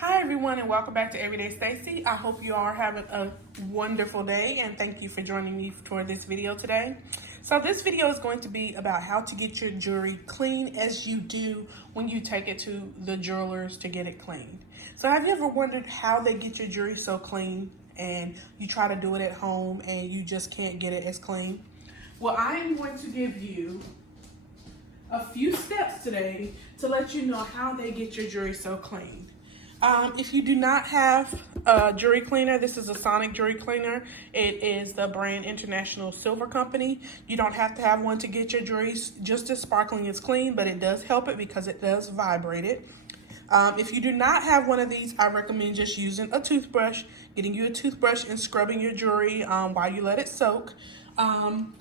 Hi everyone and welcome back to Everyday Stacy. I hope you are having a wonderful day and thank you for joining me for this video today. So this video is going to be about how to get your jewelry clean as you do when you take it to the jewelers to get it cleaned. So have you ever wondered how they get your jewelry so clean and you try to do it at home and you just can't get it as clean? Well, I am going to give you a few steps today to let you know how they get your jewelry so clean. If you do not have a jewelry cleaner, this is a Sonic jewelry cleaner. It is the brand International Silver Company. You don't have to have one to get your jewelry just as sparkling as clean, but it does help it because it does vibrate it. If you do not have one of these, I recommend just using a toothbrush, getting you a toothbrush and scrubbing your jewelry while you let it soak. An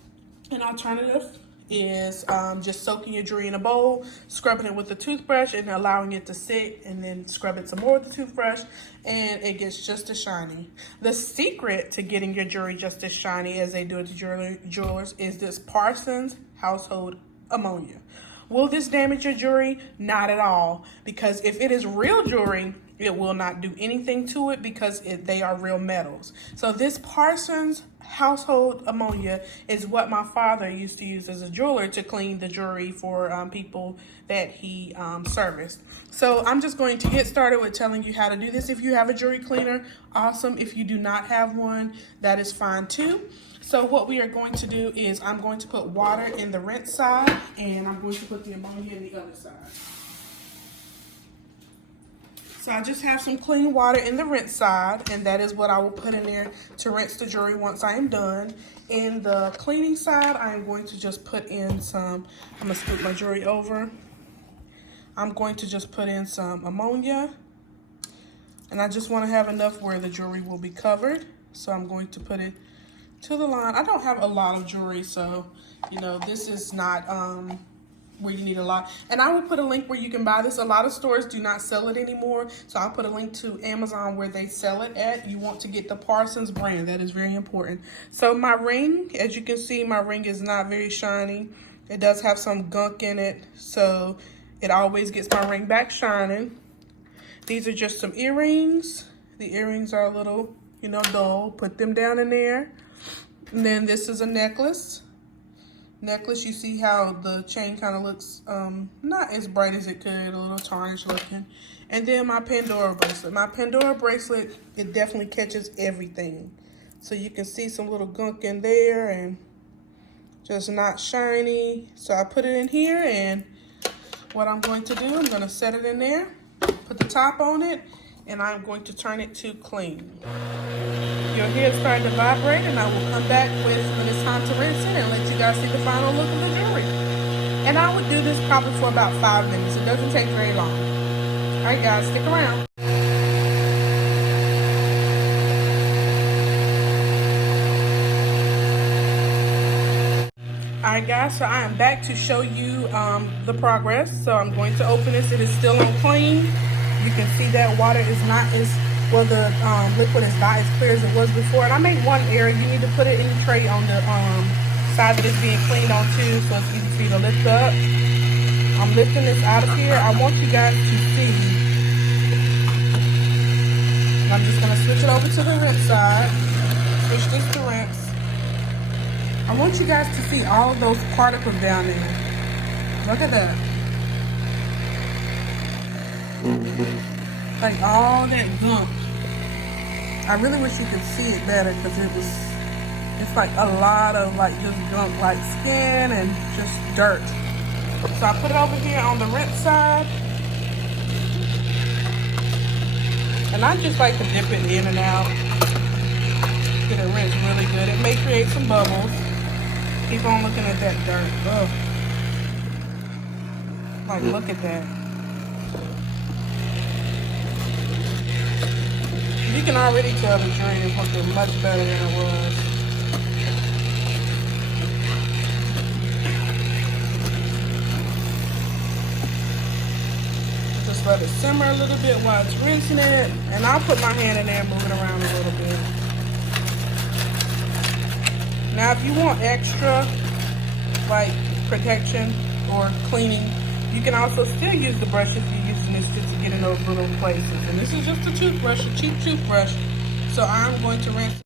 alternative is just soaking your jewelry in a bowl, scrubbing it with a toothbrush and allowing it to sit, and then scrub it some more with the toothbrush and it gets just as shiny. The secret to getting your jewelry just as shiny as they do at the jewelers is this Parsons household ammonia. Will this damage your jewelry? Not at all, because if it is real jewelry, it will not do anything to it because they are real metals. So this Parsons household ammonia is what my father used to use as a jeweler to clean the jewelry for people that he serviced. So I'm just going to get started with telling you how to do this. If you have a jewelry cleaner, awesome. If you do not have one, that is fine too. So what we are going to do is I'm going to put water in the rinse side and I'm going to put the ammonia in the other side. So I just have some clean water in the rinse side, and that is what I will put in there to rinse the jewelry once I am done. In the cleaning side, I am going to just put in some, I'm gonna scoop my jewelry over. I'm going to just put in some ammonia, and I just wanna have enough where the jewelry will be covered. So I'm going to put it to the line. I don't have a lot of jewelry, so you know, this is not where you need a lot. And I will put a link where you can buy this. A lot of stores do not sell it anymore, so I'll put a link to Amazon where they sell it at. You want to get the Parsons brand. That is very important. So my ring, as you can see, my ring is not very shiny. It does have some gunk in it, so it always gets my ring back shining. These are just some earrings. The earrings are a little, you know, dull. Put them down in there. And then this is a necklace. You see how the chain kind of looks not as bright as it could, a little tarnished looking. And then my Pandora bracelet. My Pandora bracelet, it definitely catches everything. So you can see some little gunk in there and just not shiny. So I put it in here, and what I'm going to do, I'm going to set it in there, put the top on it, and I'm going to turn it to clean. You'll hear it starting to vibrate, and I will come back when it's time to rinse it and let you guys see the final look of the jewelry. And I would do this probably for about 5 minutes. It doesn't take very long. All right, guys, stick around. All right, guys, so I am back to show you the progress. So I'm going to open this. It is still unclean. You can see that water is not as well, the liquid is not as clear as it was before. And I made one error. You need to put it in the tray on the side that it's being cleaned on too, so it's easy for you to lift up. I'm lifting this out of here. I want you guys to see. I'm just gonna switch it over to the rinse side. Switch this to rinse. I want you guys to see all of those particles down there. Look at that. Like all that gunk. I really wish you could see it better because it's like a lot of like just gunk, like skin and just dirt. So I put it over here on the rinse side. And I just like to dip it in and out. Get it rinsed really good. It may create some bubbles. Keep on looking at that dirt. Ugh. Like, look at that. You can already tell the jewelry is looking much better than it was. Just let it simmer a little bit while it's rinsing it. And I'll put my hand in there and move it around a little bit. Now if you want extra, like protection or cleaning, you can also still use the brush if you're using this just to get in those little places. And this is just a toothbrush, a cheap toothbrush. So I'm going to rinse